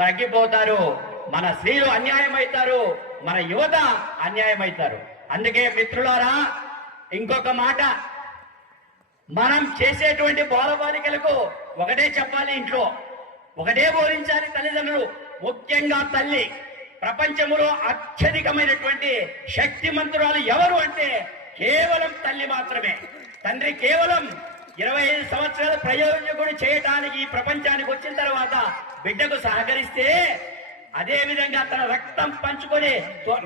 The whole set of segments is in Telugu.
మగ్గిపోతారు, మన స్త్రీలు అన్యాయమవుతారు, మన యువత అన్యాయమవుతారు. అందుకే మిత్రులారా, ఇంకొక మాట, మనం చేసేటువంటి బాలబాలికలకు ఒకటే చెప్పాలి, ఇంట్లో ఒకటే బోధించాలి తల్లిదండ్రులు, ముఖ్యంగా తల్లి. ప్రపంచంలో అత్యధికమైనటువంటి శక్తిమంతురాలు ఎవరు అంటే కేవలం తల్లి మాత్రమే. తండ్రి కేవలం 25 సంవత్సరాలు ప్రయోజకుడు చేయటానికి ఈ ప్రపంచానికి వచ్చిన తర్వాత బిడ్డకు సహకరిస్తే, అదే విధంగా తన రక్తం పంచుకొని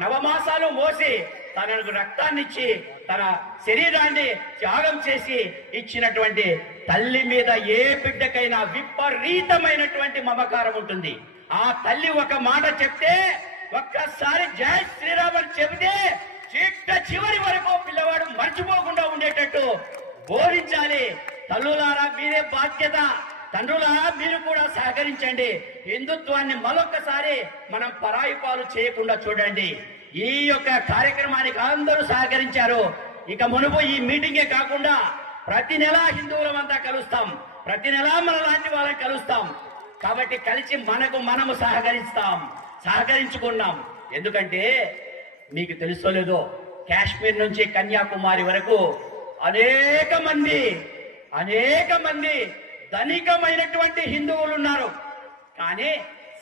నవమాసాలు మోసి తనకు రక్తాన్ని ఇచ్చి తన శరీరాన్ని త్యాగం చేసి ఇచ్చినటువంటి తల్లి మీద ఏ బిడ్డకైనా విపరీతమైనటువంటి మమకారం ఉంటుంది. ఆ తల్లి ఒక మాట చెప్తే, ఒక్కసారి జై శ్రీరామ్ అని చెబితే చివరి వరకు పిల్లవాడు మర్చిపోకుండా ఉండేటట్టు బోధించాలి. తల్లులారా, మీరే బాధ్యత. తండ్రులారా, మీరు కూడా సహకరించండి. హిందుత్వాన్ని మరొకసారి మనం పరాయి పాలు చేయకుండా చూడండి. ఈ యొక్క కార్యక్రమానికి అందరూ సహకరించారు. ఇక మునుపు ఈ మీటింగే కాకుండా ప్రతి నెల హిందువులమంతా కలుస్తాం, ప్రతి నెల మన లాంటి వాళ్ళని కలుస్తాం. కాబట్టి కలిసి మనము సహకరించుకున్నాం. ఎందుకంటే మీకు తెలుసో లేదో, కాశ్మీర్ నుంచి కన్యాకుమారి వరకు అనేక మంది ధనికమైనటువంటి హిందువులు ఉన్నారు, కానీ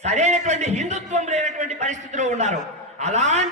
సరైనటువంటి హిందుత్వం లేనటువంటి పరిస్థితిలో ఉన్నారు. అలాంటి